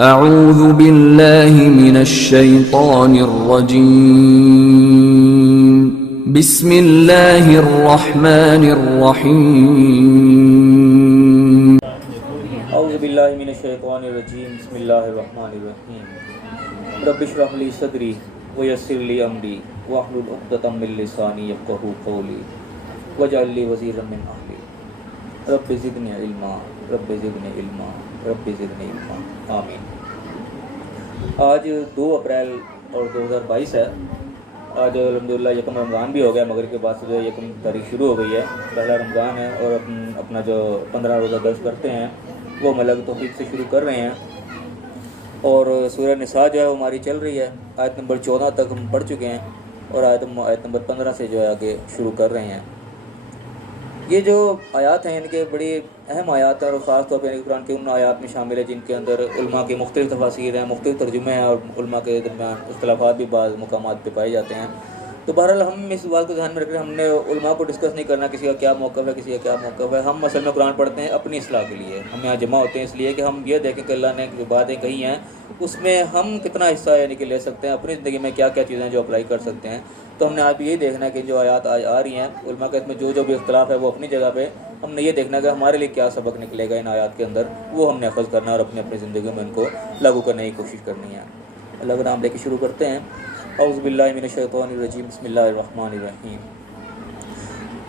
अऊज़ु बिल्लाहि मिनश्शैतानिर्रजीम बिस्मिल्लाहिर्रहमानिर्रहीम। औज़ु बिल्लाहि मिनश्शैतानिर्रजीम बिस्मिल्लाहिर्रहमानिर्रहीम। रब्बिश्रह ली सदरी व यस्सिर ली अमरी वहलुल उक़दतम मिन लिसानी यफ़क़हू क़ौली वजअल ली वज़ीरम मिन अहली रब्बि ज़िदनी इल्मा रब्बि ज़िदनी इल्मा रब्बि ज़िदनी इल्मा आमीन। आज 2 अप्रैल और 2022 है। आज अल्हम्दुलिल्लाह यकम रमज़ान भी हो गया। मगरिब के बाद से यकम तारीख शुरू हो गई है, पहला रमज़ान है और अपना जो 15 रोज़ा दर्ज करते हैं वो मलक तौफ़ीक़ से शुरू कर रहे हैं। और सूरह निसा जो है वो हमारी चल रही है, आयत नंबर 14 तक हम पढ़ चुके हैं और आयत नंबर 15 से जो है आगे शुरू कर रहे हैं। ये जो आयात हैं इनके बड़ी अहम आयात हैं और ख़ास तौर पर कुरान के उन आयात में शामिल है जिनके अंदर उलमा के मुख्तलिफ़ तफासीर हैं, मुख्तलिफ़ तर्जुमे हैं और उलमा के दरमियान इख्तिलाफ़ात भी बाज़ मुकामात पे पाए जाते हैं। तो बहरहाल हम इस बात को ध्यान में रख रहे हैं, हमने उलमा को डिस्कस नहीं करना किसी का क्या मौक़िफ़ है, किसी का क्या मौक़िफ़ है। हम असल में कुरान पढ़ते हैं अपनी इस्लाह के लिए, हम यहाँ जमा होते हैं इसलिए कि हम ये देखें कि अल्लाह ने जो बातें कही हैं उसमें हम कितना हिस्सा यानी कि ले सकते हैं, अपनी ज़िंदगी में क्या क्या चीज़ें जो अप्लाई कर सकते हैं। तो हमने आज यही देखना है कि जो आयात आज आ रही हैं उलमा के इसमें जो भी इख्तिलाफ़ है वो अपनी जगह पे, हमने ये देखना है कि हमारे लिए क्या सबक निकलेगा इन आयात के अंदर, वो हमने अख़ज़ करना और अपनी अपनी ज़िंदगी में उनको लागू करने की कोशिश करनी है। अल्लाह का नाम लेके शुरू करते हैं। औज़ु बिल्लाहि मिनश्शैतानिर्रजीम बिस्मिल्लाहिर्रहमानिर्रहीम।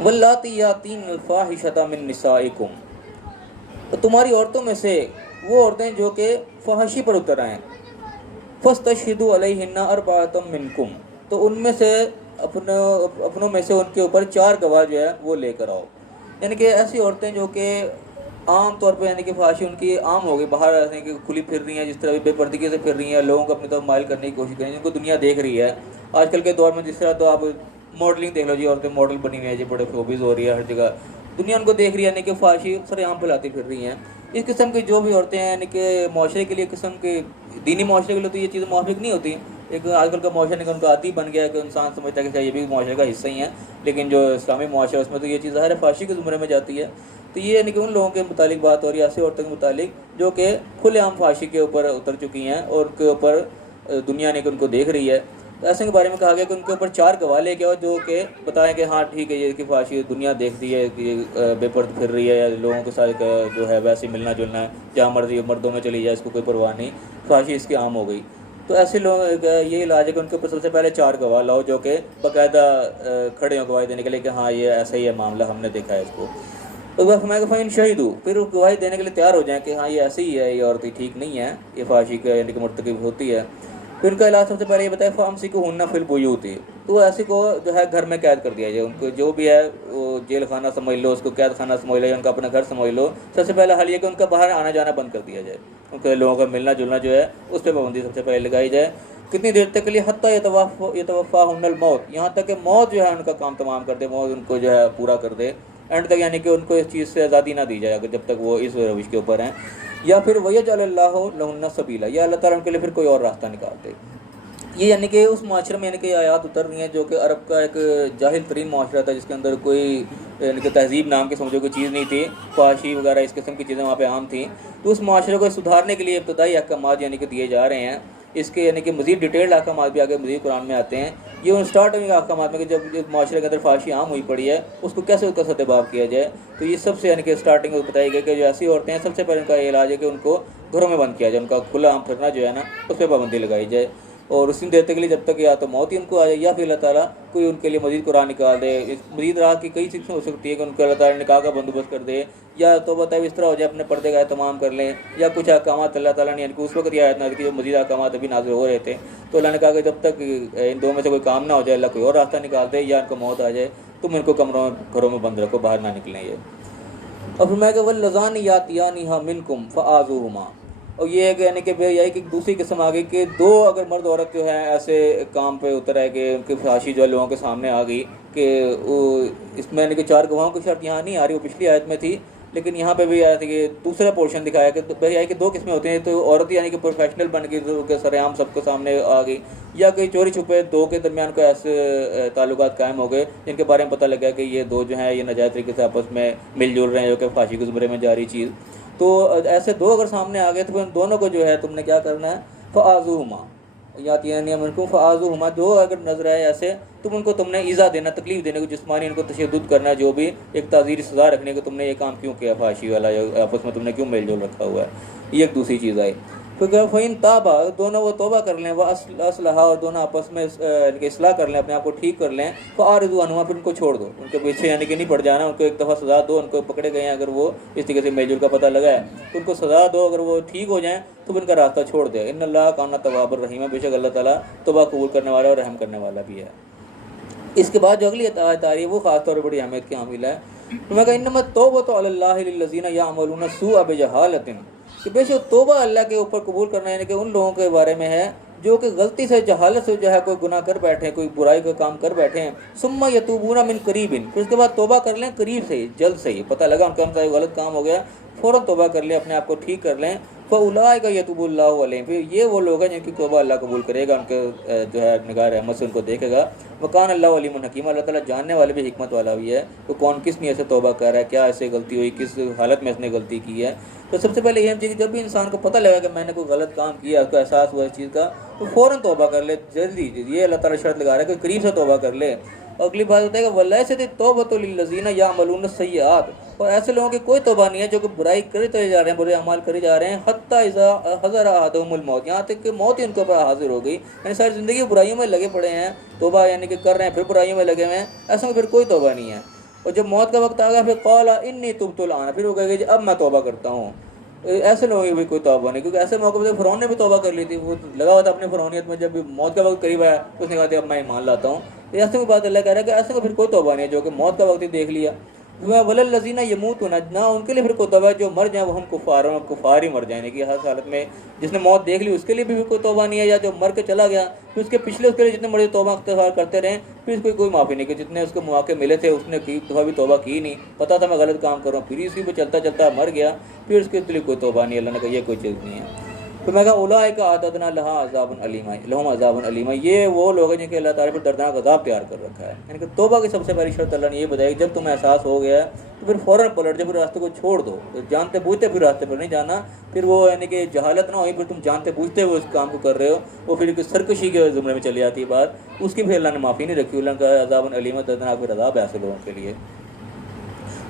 वल्लाती यातीनल फ़ाहिशता मिन निसाइकुम, तो तुम्हारी औरतों में से वो औरतें जो कि फ़ाहिशी पर उतर आएँ, फ़स्तशहिदू अलैहिन्ना अर्बअतम मिनकुम, तो उनमें से अपनों में से उनके ऊपर 4 गवाह जो है वो लेकर आओ। यानी कि ऐसी औरतें जो कि आम तौर पे यानी कि फ़ाहिशी उनकी आम हो गई, बाहर यानी कि खुली फिर रही हैं, जिस तरह बेपर्दगी से फिर रही हैं, लोगों को अपनी तरफ माइल करने की कोशिश कर रही हैं, जिनको दुनिया देख रही है आजकल के दौर में। जिस तरह तो आप मॉडलिंग देख लो जी, औरतें मॉडल बनी हुई है जी, बड़े शोबिज़ हो रही है, हर जगह दुनिया उनको देख रही है, यानी कि फ़ाहिशी सरेआम फैलाती फिर रही हैं। इस किस्म की जो भी औरतें हैं यानी कि माशरे के लिए किस्म के दीनी माशरे के लिए तो ये चीज़ें मुआफ़िक नहीं होती। एक आजकल का माशरा निकल उनका आदी बन गया है कि इंसान समझता है कि ये भी माशरे का हिस्सा ही है, लेकिन जो इस्लामी माशरा है उसमें तो ये चीज़ ज़ाहिर है फ़ाहिशी के ज़ुमरे में जाती है। तो ये यानी कि उन लोगों के मुतालिक बात हो रही है, ऐसी औरतों के मुतालिक जो कि खुलेआम फ़ाहिशी के ऊपर उतर चुकी हैं और उनके ऊपर दुनिया ने उनको देख रही है। तो ऐसे के बारे में कहा गया कि उनके ऊपर 4 गवाह लेके आओ जो कि बताएं कि हाँ ठीक है ये कि फ़ाहिशी दुनिया देखती है कि बेपर्द फिर रही है या लोगों के साथ जो है वैसे मिलना जुलना है, जहाँ मर्जी मर्दों में चली जाए इसको कोई परवाह नहीं, फ़ाहिशी इसकी आम हो गई। तो ऐसे लोग ये इलाज है कि उनके ऊपर सबसे पहले 4 गवाह लाओ जो कि बाकायदा खड़े हों गवाही देने के लिए कि हाँ ये ऐसा ही है मामला, हमने देखा है इसको। तो वह फरमाया फ़इन शहीदू, फिर गवाही देने के लिए तैयार हो जाएँ कि हाँ ये ऐसे ही है, ये औरत ठीक नहीं है, ये फ़ाहिशी का यानी कि मुर्तकिब होती है। फिर उनका इलाज सबसे पहले ये बताया फ़ामसिकूहुन्ना फ़िल बुयूति, तो ऐसे को जो है घर में कैद कर दिया जाए। उनको जो भी है वो जेल खाना समझ लो, उसको कैद खाना समझ लो या उनका अपना घर समझ लो। सबसे पहला हल ये कि उनका बाहर आना जाना बंद कर दिया जाए, उनके लोगों का मिलना जुलना जो है उस पर पाबंदी सबसे पहले लगाई जाए। कितनी देर तक के लिए? हत्ता यतवफ़ाहुन्नल मौत, यहाँ तक कि मौत जो है उनका काम तमाम कर दे, मौत उनको जो है पूरा कर दे एंड तक, यानी कि उनको इस चीज़ से आज़ादी ना दी जाए अगर जब तक वो इस रविश के ऊपर हैं। या फिर वयजअलल्लाहु लहुन्ना सबीला, या अल्लाह ताला उनके लिए फिर कोई और रास्ता निकाल दे। ये यानी कि उस माशरे में यानी कि आयात उतर रही हैं जो कि अरब का एक जाहिल तरीन माशरा था, जिसके अंदर कोई यानी कि तहज़ीब नाम के समझो कोई चीज़ नहीं थी, फ़ाहिशी वगैरह इस किस्म की चीज़ें वहाँ पे आम थी। तो उस माशरे को सुधारने के लिए इब्तदाई अहकामात यानी कि दिए जा रहे हैं। इसके यानी कि मज़ीद डिटेल्ड अहकामात भी आगे मज़ीद कुरान में आते हैं। ये उन स्टार्टिंग अहकामात में कि जब माशरे के अंदर फ़ाहिशी आम हुई पड़ी है उसको कैसे उसका सद्भाव किया जाए, तो ये सबसे यानी कि स्टार्टिंग में बताई गई कि जो ऐसी औरतें हैं सबसे पहले उनका ये इलाज है कि उनको घरों में बंद किया जाए, उनका खुला आम फिरना जो है ना उस पर पाबंदी लगाई जाए और उसी देते के लिए जब तक या तो मौत ही उनको आ जाए या फिर अल्लाह ताला कोई उनके लिए मज़ीद कुरान निकाल दे। इस मज़ीद रात की कई शिक्षा हो सकती है कि उनको अल्लाह ताला निकाह का बंदोबस्त कर दे, या तो बताए इस तरह हो जाए अपने पर्दे का तमाम कर लें, या कुछ अहकामात अल्लाह ताला ने यानी कि उस वक्त यह आयत नाज़िल की जो मज़ीद अहकामात अभी नाज़िल हो रहे थे, तो अल्लाह ने कहा कि जब तक इन दो में से कोई काम ना हो जाए, अल्लाह कोई और रास्ता निकाल दे या इनको मौत आ जाए, तुम इनको कमरों घरों में बंद रखो, बाहर ना निकलें ये। और फिर मैं वल्लज़ानी यातियानिहा मिनकुम फ़आज़ूहुमा, और ये है कि यानी कि यही कि दूसरी किस्म आ गई कि 2 अगर मर्द औरत जो है ऐसे काम पे उतर है कि उनकी फ़ाहिशी जो है लोगों के सामने आ गई कि वो इसमें यानी कि 4 गवाहों की शर्त यहाँ नहीं आ रही, वो पिछली आयत में थी, लेकिन यहाँ पे भी आया था कि दूसरा पोर्शन दिखाया कि भाई है कि 2 किस्में होती हैं। तो औरत यानी कि प्रोफेशनल बन गई तो सरेआम सबके सामने आ गई, या कहीं चोरी छुपे 2 के दरमियान कोई ऐसे ताल्लुकात कायम हो गए जिनके बारे में पता लगा कि ये 2 जो हैं ये नाजायज़ तरीके से आपस में मिलजुल रहे हैं, जो कि फ़ाहिशी के ज़ुमरे में जा रही चीज़। तो ऐसे दो अगर सामने आ गए तो फिर दोनों को जो है तुमने क्या करना है, फ़ाज़ूहुमा या तियानियमकुम फ़ाज़ूहुमा, दो अगर नजर आए ऐसे तुम उनको तुमने ईज़ा देना, तकलीफ देने को, जिस्मानी इनको तशद्दुद करना, जो भी एक ताज़ीरी सज़ा रखने को तुमने ये काम क्यों किया, फाशी वाला, या आपस में तुमने क्यों मेल जोल रखा हुआ है। ये एक दूसरी चीज़ आई। तो क्या फ़इन ताबा, दोनों वो तौबा कर लें, वह असलहा, और दोनों आपस में इनकी इस्लाह कर लें, अपने आप को ठीक कर लें, फ़ारिज़ू अन्हुमा, फिर उनको छोड़ दो, उनके पीछे यानी कि नहीं पड़ जाना, उनको एक दफ़ा सज़ा दो, उनको पकड़े गए हैं अगर वो इस तरीके से मेलजुल का पता लगा है तो उनको सज़ा दो, अगर वो ठीक हो जाएँ तो उनका रास्ता छोड़ दे। इन्नल्लाह काना तव्वाबुर रहीम, बेशक अल्लाह ताला तौबा कबूल करने वाला और रहम करने वाला भी है। इसके बाद जो अगली आयत आ रही है वो ख़ास तौर पर बड़ी अहमियत की हामिल है। तो मैं कहा इन्नमा तौबतु अलल्लाहि लिल्लज़ीना यअमलूना सूअ बिजहालतिन, कि बेशक तौबा अल्लाह के ऊपर कबूल करना यानी कि उन लोगों के बारे में है जो कि गलती से, जहालत से जो है कोई गुनाह कर बैठे हैं, कोई बुराई का काम कर बैठे हैं, सुम्मा यतूबूना मिन करीबिन, फिर उसके बाद तौबा कर लें करीब से ही, जल्द से ही, पता लगा उनका हमसे गलत काम हो गया, फ़ौरन तौबा कर लें, अपने आप को ठीक कर लें। फ़उलाइका यतूबुल्लाहु अलैहिम, फिर ये वो लोग हैं जिनकी तौबा अल्लाह कबूल करेगा, उनके जो है निगाह रहमत से उनको देखेगा। वकान अल्लाहु अलीमुन हकीम, अल्लाह ताला जानने वाले भी, हिकमत वाला भी है। तो कौन किस नीयत से तौबा कर रहा है, क्या ऐसे गलती हुई, किस हालत में इसने गलती की है। तो सबसे पहले ये चाहिए कि जब भी इंसान को पता लगा कि मैंने कोई गलत काम किया, उसको एहसास हुआ इस चीज़ का, तो फ़ौरन तौबा कर ले, जल्दी। ये अल्लाह ताला शर्त लगा रहा है कि करीब से तौबा कर ले। अगली बात होता है कि वलैसत तौबतु लिल्लज़ीना यअमलूना सय्यात, और ऐसे लोगों की कोई तौबा नहीं है जो कि बुराई करते जा रहे हैं, बुरे अमाल करे जा रहे हैं, हत्ता इज़ा हज़र अहदहुमुल मौत, यहाँ तक कि मौत ही उनके ऊपर हाजिर हो गई, यानी सारी ज़िंदगी बुराइयों में लगे पड़े हैं, तौबा यानी कि कर रहे हैं फिर बुराइयों में लगे हुए हैं, ऐसा में फिर कोई तौबा नहीं है। और जब मौत का वक्त आ गया फिर क़ाला इन्नी तुब्तुल आन, फिर वो कहेगा जी अब मैं तौबा करता हूँ। ऐसे लोगों की भी कोई तौबा नहीं, क्योंकि ऐसे मौके पर फ़िरौन ने भी तौबा कर ली थी, वो लगा हुआ था अपने फ़िरौनियत में, जब भी मौत का वक्त करीब आया तो उसने कहा था अब मैं ईमान लाता हूँ। तो ऐसे की बात अल्लाह कह रहा है कि ऐसे को फिर कोई तौबा नहीं है जो कि मौत का वक्त ही देख लिया। वलल्लज़ीना यमूतून, ना उनके लिए फिर कोई तौबा है जो मर जाए वो हम कुफ़ार ही मर जाएंगे, कि हर हालत में जिसने मौत देख ली उसके लिए भी कोई तौबा नहीं है, या जो मर के चला गया फिर उसके पिछले उसके लिए जितने मर्जी तौबा इख्तिसार करते रहें फिर इसको कोई माफ़ी नहीं, कि जितने उसको मौके मिले थे उसने की दफ़ा भी तौबा की नहीं, पता था मैं गलत काम कर रहा हूँ, फिर इसी पर चलता चलता मर गया, फिर उसके लिए कोई तौबा नहीं। अल्लाह ने कहा यह कोई चीज़ नहीं है। तो मैं कहा उलाइका आतदना लहा अज़ाबन अलीमा, लहुम अज़ाबन अलीमा, ये वो लोग हैं जिनके अल्लाह ताला पर दर्दनाक अज़ाब तैयार कर रखा है। यानी कि तौबा की सबसे पहली शर्त अल्लाह ने ये बताई, जब तुम्हें एहसास हो गया तो फिर फ़ौरन पलट जाओ, फिर रास्ते को छोड़ दो, तो जानते बूझते फिर रास्ते पर नहीं जाना, फिर वो यानी कि जहालत ना हो, फिर तुम जानते बूझते हुए उस काम को कर रहे हो, वो फिर सरकशी के ज़ुमरे में चली जाती है बात, उसकी फिर अल्लाह ने माफ़ी नहीं रखी। अल्लाह का अज़ाबन अलीमा, दर्दनाक फिर अज़ाब है ऐसे लोगों के लिए।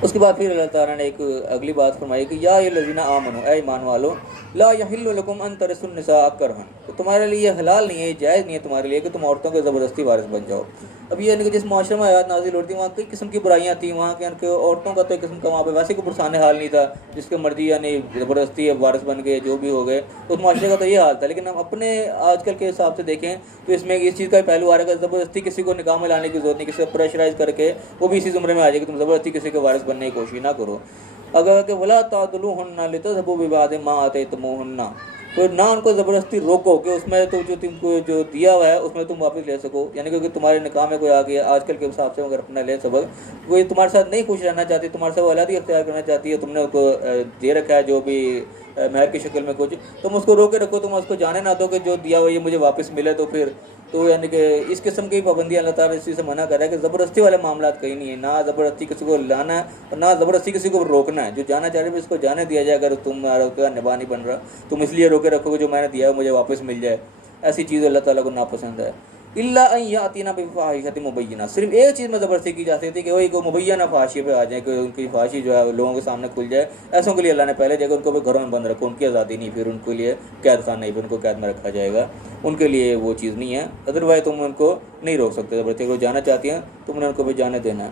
उसके बाद फिर अल्लाह ताला ने एक अगली बात फरमाई कि या अय्युहल्लज़ीना आमनू, ऐ ईमान वालो, ला यहिल्लु लकुम अन तरिसुन निसा करहन, तो तुम्हारे लिए हलाल नहीं है, जायज़ नहीं है तुम्हारे लिए कि तुम औरतों के ज़बरदस्ती वारिस बन जाओ। अब ये यानी कि जिस माशरे में आयत नाज़िल होती वहाँ कई किस्म की बुराइयाँ थी, वहाँ के यानी औरतों का तो एक किस्म का वहाँ पे वैसे कोई पुरसान हाल नहीं था, जिसके मर्जी यानी ज़बरदस्ती वारिस बन गए जो भी हो गए, तो उस माशरे का तो ये हाल था। लेकिन हम अपने आजकल के हिसाब से देखें तो इसमें इस चीज़ का पहलू आ रहा है कि ज़बरदस्ती किसी को निकाह में लाने की ज़रूरत नहीं, किसी को प्रेशराइज़ करके वो भी इसी ज़ुमरे में आ जाए कि तुम ज़बरदस्ती किसी के वारिस बनने की कोशिश ना करो। अगर कि वला तादलूहुन्ना लितज़हबू बिबादि मा आतैतमूहुन्ना, तो ना उनको ज़बरदस्ती रोको कि उसमें तो जो तुमको जो दिया हुआ है उसमें तुम वापस ले सको, यानी कि तुम्हारे निकाह में कोई आ गया आजकल के हिसाब से, अगर अपना ले सबक, कोई तुम्हारे साथ नहीं खुश रहना चाहती, तुम्हारे साथ वो अलग ही अख्तियार करना चाहती है, तुमने उसको दे रखा है जो भी महर की शक्ल में कुछ, तुम उसको रोके रखो, तुम उसको जाने ना दो कि जो दिया हुआ ये मुझे वापस मिले, तो फिर तो यानी कि इस किस्म की पाबंदी अल्लाह ताला इस चीज़ से मना कर रहा है कि ज़बरदस्ती वाले मामला कहीं नहीं है, ना ज़बरदस्ती किसी को लाना है और ना ज़बरदस्ती किसी को रोकना है। जो जाना चाह रहे उसको जाने दिया जाए, अगर तुम्हारा निभा नहीं बन रहा तुम इसलिए रोके रखोगे जो मैंने दिया है मुझे वापस मिल जाए, ऐसी चीज़ अल्लाह ताला को नापसंद है। इल्ला अन यातीना बिफ़ाहिशतिन मुबय्यिना, सिर्फ एक चीज़ में ज़बरदस्ती की जा सकती है कि वही को मुबय्यना फाहिशी पे आ जाए, कि उनकी फाहिशी जो है लोगों के सामने खुल जाए, ऐसों के लिए अल्लाह ने पहले जगह उनको भी घरों में बंद रखो, उनकी आज़ादी नहीं, फिर उनके लिए कैद खाना नहीं, फिर उनको कैद में रखा जाएगा, उनके लिए वो चीज़ नहीं है। अदरवाइज तुम उनको नहीं रोक सकते, ज़बरदस्ती को जाना चाहती हैं तुमने उनको भी जाने देना है।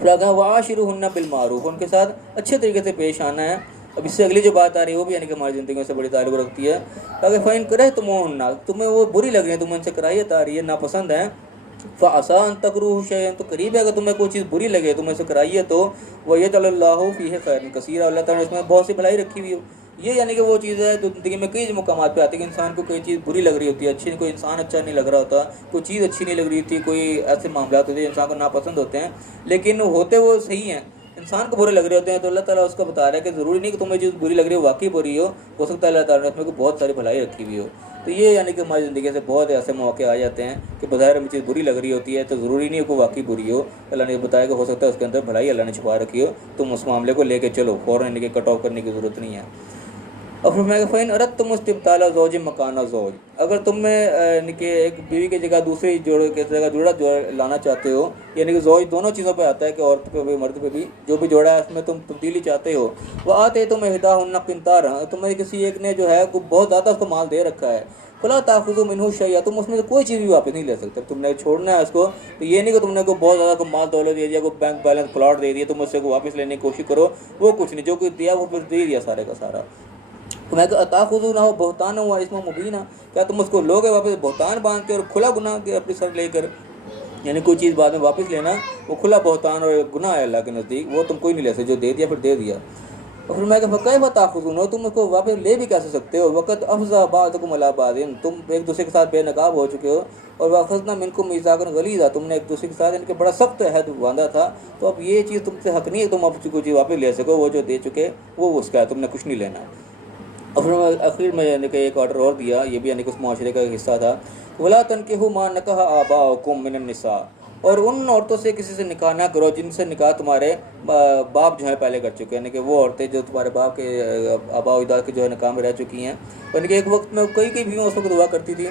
फिर वाशिरुहुन्ना बिल मारूफ, उनके साथ अच्छे तरीके से पेश आना है। अब इससे अगली जो बात आ रही है वो भी यानी कि हमारी ज़िंदगी से बड़ी ताल्लुक़ रखती है। अगर फ़ैन करे तुमोहन्ना, तुम्हें वो बुरी लग रही है, तुम्हें उनसे कराहियत आ रही है, नापसंद है, फ़असा अन तकरूहु शैअन, तो करीब है अगर तुम्हें कोई चीज़ बुरी लगे, तुम्हें से कराहियत हो, वयजअलल्लाहु फ़ीहि खैरन कसीरा, अल्लाह ताला ने इसमें बहुत सी भलाई रखी हुई हो। ये यानी कि वो चीज़ है जो ज़िंदगी में कई मुकामात पे आती है कि इंसान को कोई चीज़ बुरी लग रही होती है, अच्छी, कोई इंसान अच्छा नहीं लग रहा होता, कोई चीज़ अच्छी नहीं लग रही होती, कोई ऐसे मामला होते हैं इंसान को नापसंद होते हैं, लेकिन होते वो सही हैं, इंसान को बुरे लग रहे होते हैं तो अल्लाह ताला उसको बता रहा है कि ज़रूरी नहीं कि तुम्हें जो बुरी लग रही हो वाकई बुरी हो सकता है अल्लाह ताला ने उसमें को बहुत सारी भलाई रखी हुई हो। तो ये यानी कि हमारी ज़िंदगी से बहुत ऐसे मौके आ जाते हैं कि बज़ाहिर हमें चीज़ बुरी लग रही होती है तो ज़रूरी नहीं है कि वाकई बुरी हो। अल्लाह ने बताया कि हो सकता है उसके अंदर भलाई अल्लाह ने छुपा रखी हो, तुम उस मामले को लेके चलो, फ़ौरन इनके कट ऑफ करने की ज़रूरत नहीं है। और फिर मैं फ़ैन अरद तुम इस्तिबताला ज़ौज मकाना ज़ौज, अगर तुम्हें यानी कि एक बीवी की जगह दूसरी जोड़ की जगह जोड़ा लाना चाहते हो, यानी कि ज़ौज दोनों चीज़ों पे आता है कि औरत पे भी मर्द पे भी, जो भी जोड़ा है उसमें तुम तब्दीली चाहते हो। वह आते तुम हिदाहुन्ना किंतार, तुम्हें किसी एक ने जो है बहुत ज़्यादा उसको माल दे रखा है, फला ताखुज़ू मिन्हु शैया, तुम उसमें से कोई चीज़ भी वापस नहीं ले सकते। तुमने छोड़ना है उसको, तो ये नहीं कि तुमने को बहुत ज़्यादा को माल दौलत दे दिया, को बैंक बैलेंस प्लॉट दे दिया, तुम उससे को वापस लेने की कोशिश करो, वो कुछ नहीं, जो कुछ दिया वो फिर दे दिया सारे का सारा। तो मैं अता खुजू ना हो बहतान हुआ इसमें मुबीना, क्या तुम उसको लोगे वापस बहतान बांध के और खुला गुनाह के अपने सर लेकर, यानी कोई चीज़ बाद में वापस लेना वो खुला बहतान और गुनाह है अल्लाह के नज़दीक, वो तुम कोई नहीं ले सकते, जो दे दिया फिर दे दिया। और फिर मैं कह बता खुजून हो, तुम उसको वापस ले भी कैसे सकते हो, वक़्त अफ़ज़ा बादकुम अला बादिन, तुम एक दूसरे के साथ बेनकाब हो चुके हो, और वाखज़ना मिनकुम मीज़ाक़न गलीज़ा, तुमने एक दूसरे के साथ इनके बड़ा सख्त अहद बांधा था। तो अब ये चीज़ तुमसे हक़ नहीं है तुम अब कोई चीज़ वापस ले सको, वो जो दे चुके वो उसका है, तुमने कुछ नहीं लेना। और फिर आखिर में यानी कि एक ऑर्डर और दिया, ये भी यानी कि उस माशरे का हिस्सा था, वला तनकिहू मा नकहा आबाउकुम मिनन निसा, और उन औरतों से किसी से निकाह ना करो जिनसे निकाह तुम्हारे बाप जो है पहले कर चुके हैं, यानी कि वो औरतें जो तुम्हारे बाप के आबा अजदाद के जो है निकाह में रह चुकी हैं। यानी कि एक वक्त में कई भी उस वक्त दुआ करती थी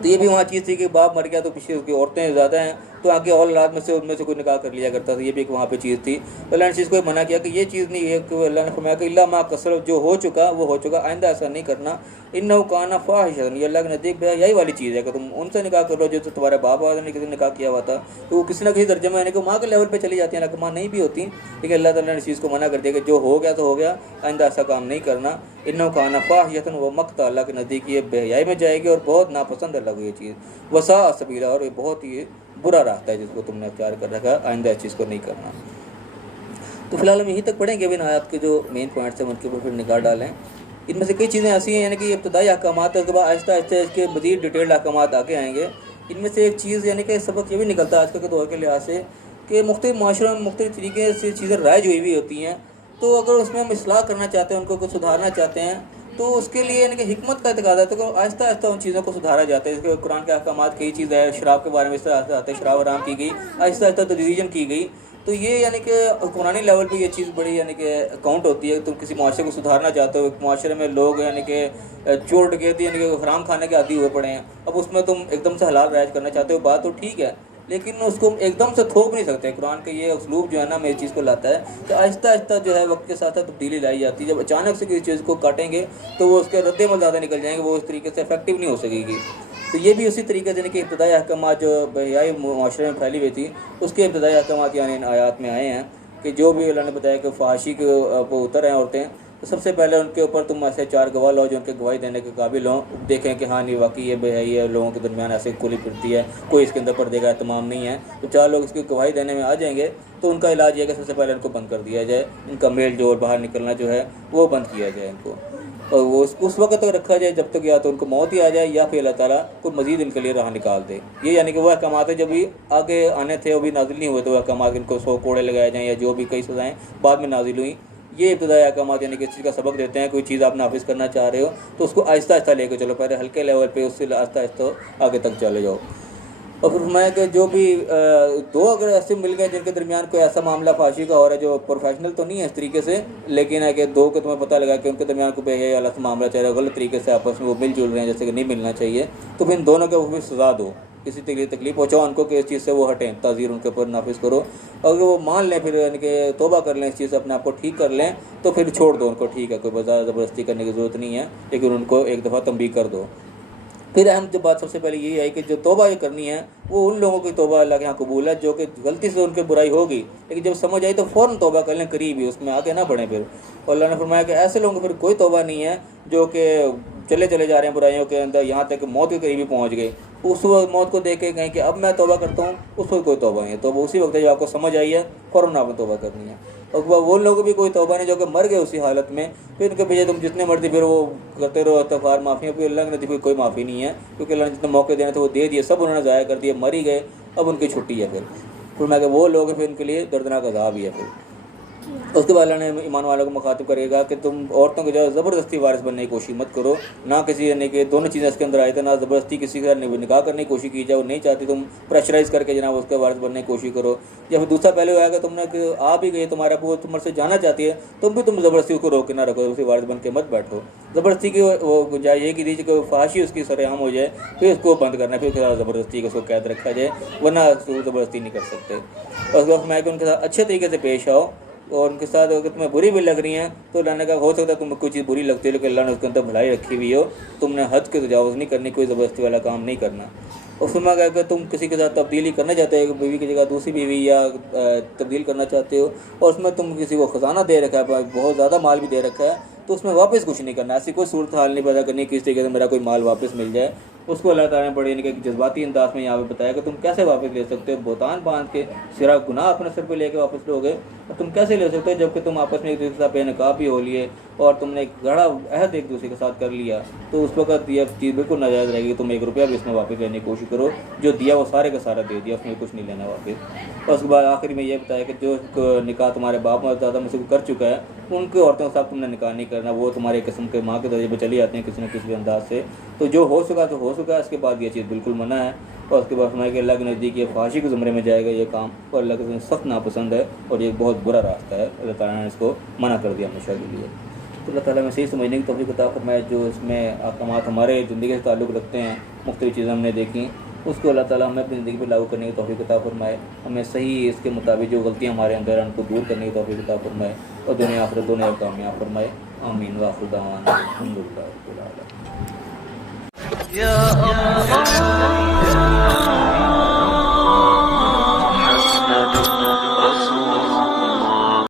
तो ये भी वहाँ चीज़ थी कि बाप मर गया तो पीछे उसकी औरतें ज़्यादा हैं तो आगे और औलाद में से उनमें से कोई निकाह कर लिया करता था, ये भी एक वहाँ पे चीज़ थी। तो अल्लाह ने चीज़ को मना किया कि ये चीज़ नहीं है, कि अल्लाह ने फरमाया कि इल्ला मा कसर, जो हो चुका वो हो चुका, आइंदा ऐसा नहीं करना। इन्नहु काना फाहिशन, ये अल्लाह के नज़दीक यही वाली चीज़ है कि तुम उनसे निकाह कर लो जो तो तुम्हारे बाप वाले ने किसी निकाह किया हुआ था, तो वो किसी ना किसी दर्जे में यानी कि माँ के लेवल पर चली जाती है, हालांकि माँ नहीं भी होती, लेकिन अल्लाह ताला ने चीज़ को मना कर दिया कि जो हो गया तो हो गया, आइंदा ऐसा काम नहीं करना। इन्नहु काना फाहिशन व मक़ता, अल्लाह के नज़दीक ये बेहयाई में जाएगी और बहुत नापसंद अल्लाह को ये चीज़, वसा सबीला, और ये बहुत ही बुरा रास्ता है जिसको तुमने अख्तियार कर रखा है, आइंदा इस चीज़ को नहीं करना। तो फिलहाल हम यहीं तक पढ़ेंगे, अभी आयत के जो मेन पॉइंट्स हैं उनके ऊपर फिर निगाह डालें। इनमें से कई चीज़ें ऐसी हैं यानी कि इब्तदाई अहकामात है, उसके बाद आहिस्ता आहिस्ता इसके मज़ीद डिटेल्ड अहकामात आगे आएंगे। इनमें से एक चीज़ यानी कि सबक ये भी निकलता है आजकल के दौर के लिहाज से कि मुख्तलिफ माशरों में मुख्तलिफ तरीके से चीज़ें राइज हुई भी होती हैं, तो अगर उसमें हम इस्लाह करना चाहते हैं, उनको कुछ सुधारना चाहते हैं, तो उसके लिए यानी कि हिकमत का तकाज़ा है, तो आहिस्ता आहिस्ता उन चीज़ों को सुधारा जाता है। जैसे कुरान के अहकामात कई चीज़ है, शराब के बारे में इस तरह से आते हैं, शराब हराम की गई, आहिस्ता आहिस्ता तदरीजन की गई, तो ये यानी कि कुरानी लेवल पे ये चीज़ बड़ी यानी कि अकाउंट होती है। तुम किसी माशरे को सुधारना चाहते हो, एक माशरे में लोग यानी कि चोर डकैती यानी कि हराम खाने के आदी हुए पड़े हैं, अब उसमें तुम एकदम से हलाल राइज करना चाहते हो, बात तो ठीक है, लेकिन उसको एकदम से थोप नहीं सकते। कुरान के ये उसलूब जो है ना, मेरी चीज़ को लाता है कि आहिस्ता आहिस्ता जो है वक्त के साथ साथ तब्दीली लाई जाती है। जब अचानक से किसी चीज़ को काटेंगे तो वो उसके रद्देमल ज़्यादा निकल जाएंगे, वो उस तरीके से इफेक्टिव नहीं हो सकेगी। तो ये भी उसी तरीके से यानी कि इब्तदाई अहकामात जो बेहयाई माशरे में फैली हुई थी, उसके इब्तदाई अहकामात यानी इन आयात में आए हैं कि जो भी अल्लाह ने बताया कि फहाशी के वो उतर हैं औरतें, तो सबसे पहले उनके ऊपर तुम ऐसे 4 गवाह लो जो उनके गवाही देने के काबिल हों, देखें कि हाँ नहीं वाकई ये बेहयाई है, लोगों के दरमियान ऐसे खुली फिरती है, कोई इसके अंदर पर्दे का तमाम नहीं है। तो 4 लोग इसकी गवाही देने में आ जाएंगे तो उनका इलाज ये है कि सबसे पहले इनको बंद कर दिया जाए, इनका मेल जोल बाहर निकलना जो है वो बंद किया जाए इनको, और वो उस वक्त तक रखा जाए जब तक या तो उनको मौत ही आ जाए या फिर अल्लाह ताला कोई मज़ीद इनके लिए राह निकाल दे। ये यानी कि वह अहकामात है जब भी आगे आने थे वो भी नाजिल नहीं हुए, तो वह अहकामात इनको 100 कोड़े लगाए जाएँ या जो भी कई सज़ाएँ बाद में नाजिल हुई। ये इब्तदाई अहकामात यानी कि इस चीज़ का सबक देते हैं, कोई चीज़ आप नाफिज करना चाह रहे हो तो उसको आहिस्ता आहिस्ता लेकर चलो, पहले हल्के लेवल पे, उससे आहिस्ता आहिस्ता आगे तक चले जाओ। और फिर मैं कि जो भी 2 अगर ऐसे मिल गए जिनके दरमियान कोई ऐसा मामला फाशी का हो रहा है जो प्रोफेशनल तो नहीं है इस तरीके से, लेकिन है कि 2 को तुम्हें पता लगा कि उनके दरमियान कोई बेहयाई वाला मामला चल रहा है, गलत तरीके से आपस में वो मिलजुल रहे हैं जैसे कि नहीं मिलना चाहिए, तो फिर इन दोनों को भी सज़ा दो, किसी तकलीफ पहुँचाओ उनको कि इस चीज़ से वो हटें, ताज़ीर उनके ऊपर नाफिज करो। अगर वो मान लें फिर यानी कि तौबा कर लें, इस चीज़ से अपने आप को ठीक कर लें, तो फिर छोड़ दो उनको, ठीक है, कोई ज़्यादा ज़बरदस्ती करने की ज़रूरत नहीं है, लेकिन उनको एक दफ़ा तंबीह कर दो। फिर अहम जो बात सबसे पहले यही है कि जो तौबा ये करनी है वो उन लोगों की तौबा अल्लाह के यहाँ कबूल है जो कि गलती से उनके बुराई होगी, लेकिन जब समझ आई तो फ़ौरन तौबा कर लें, करीब ही, उसमें आगे ना बढ़ें फिर। और अल्लाह ने फरमाया कि ऐसे लोगों को फिर कोई तौबा नहीं है जो कि चले जा रहे हैं बुराइयों के अंदर, यहाँ तक कि मौत के करीब ही पहुँच गए, उस वक्त मौत को देख के कहें कि अब मैं तौबा करता हूँ, उस वक्त कोई तौबा नहीं है। तो उसी वक्त जब आपको समझ आई है फ़ौरन आपने तौबा करनी है। और वो लोगों को भी कोई तौबा नहीं जो कि मर गए उसी हालत में, फिर उनके पीछे तुम जितने मर्जी फिर वो करते रहो इस्तग़फ़ार, माफ़ियाँ, फिर अल्लाह ने कोई माफ़ी नहीं है, क्योंकि अल्लाह ने जितने मौके देने थे वो दे दिए, सब उन्होंने ज़ाया कर दिए, मर ही गए, अब उनकी छुट्टी है फिर। फरमाया कि वो लोग फिर उनके लिए दर्दनाक अज़ाब ही है। फिर उसके बाद अल्लाह ने ईमान वालों को मुखातिब करेगा कि तुम औरतों को जो ज़बरदस्ती वारिस बनने की कोशिश मत करो, ना किसी यानी कि दोनों चीज़ें इसके अंदर आए थे, ना ज़बरदस्ती किसी का निकाह करने की कोशिश की जाए, वो नहीं चाहती तुम प्रेशराइज़ करके जनाब उसका वारिस बनने की कोशिश करो। या फिर दूसरा पहले आएगा तुमने कि आप ही गए, तुम्हारा वो तुम्हारे से जाना चाहती है, तुम ज़बरदस्ती उसको रोक के ना रखो, उसे वारिस बन के मत बैठो। ज़बरदस्ती की वो गुंजाइश ये की दीजिए कि फहाशी उसकी सरेआम हो जाए, फिर उसको बंद करना है, फिर उसके साथ ज़बरदस्ती को उसको कैद रखा जाए, वरना उसको ज़बरदस्ती नहीं कर सकते। और उस वक्त मैं कि उनके साथ अच्छे तरीके से पेश आओ, और उनके साथ अगर तुम्हें बुरी भी लग रही हैं तो अल्लाह ने कहा हो सकता है तुम्हें कोई चीज़ बुरी लगती है, लेकिन अल्लाह ने उसके अंदर भलाई रखी हुई हो, तुमने हद के तजावुज़ नहीं करनी, कोई ज़बरदस्ती वाला काम नहीं करना। और फिर मैं कहा कि तुम किसी के साथ तब्दीली करना चाहते हो, बीवी की जगह दूसरी बीवी या तब्दील करना चाहते हो, और उसमें तुम किसी को ख़जाना दे रखा है, बहुत ज़्यादा माल भी दे रखा है, तो उसमें वापस कुछ नहीं करना। ऐसी कोई सूरत हाल नहीं पैदा करनी किस तरीके से मेरा कोई माल वापस मिल जाए। उसको अल्लाह ताला ने बड़े यानी कि जज्बाती अंदाज में यहाँ पे बताया कि तुम कैसे वापस ले सकते हो, बोतान बांध के सिरा गुनाह अपने सर पे लेके वापस लोगे, और तुम कैसे ले सकते हो जबकि तुम आपस में एक दूसरे के साथ बेनकाब भी हो लिए और तुमने एक गड़ा अहद एक दूसरे के साथ कर लिया, तो उस वक्त यह चीज़ बिल्कुल नाजायज़ रहेगी। तुम 1 रुपया भी इसमें वापस लेने की कोशिश करो, जो दिया वो सारे का सारा दे दिया, उसमें कुछ नहीं लेना वापस। और उसके बाद आखिरी में ये बताया कि जो निकाह तुम्हारे बाप और दादा में से कर चुका है, उनके औरतों के साथ तुमने निकाह नहीं करना, वो तुम्हारे किस्म के माँ के दर्जे पर चली जाती हैं किसी न किसी अंदाज से। तो जो हो सका तो हो सका, इसके बाद ये चीज़ बिल्कुल मना है। और उसके बाद हमारे अल्लाह के नज़दीक ये फाशी के ज़ुमरे में जाएगा ये काम, और अल्लाह के सख्त नापसंद है और ये बहुत बुरा रास्ता है। अल्लाह ताला ने इसको मना कर दिया हमेशा के लिए। तो अल्लाह ताला में सही समझने की तौफीक अता फरमाए। जो इसमें अहकामात हमारे ज़िंदगी से ताल्लुक़ रखते हैं, मुख्तलिफ़ चीज़ें हमने देखी, उसको अल्लाह ताला हमें अपनी ज़िंदगी पर लागू करने की तौफीक अता फरमाए। हमें सही इसके मुताबिक जो गलतियाँ हमारे अंदर हैं उनको दूर करने की तौफीक अता फरमाए, और दुनिया आखिरत दोनों कामयाब फरमाए। आमीन व आखिर दावाना अल्हम्दुलिल्लाह रब्बिल आलमीन।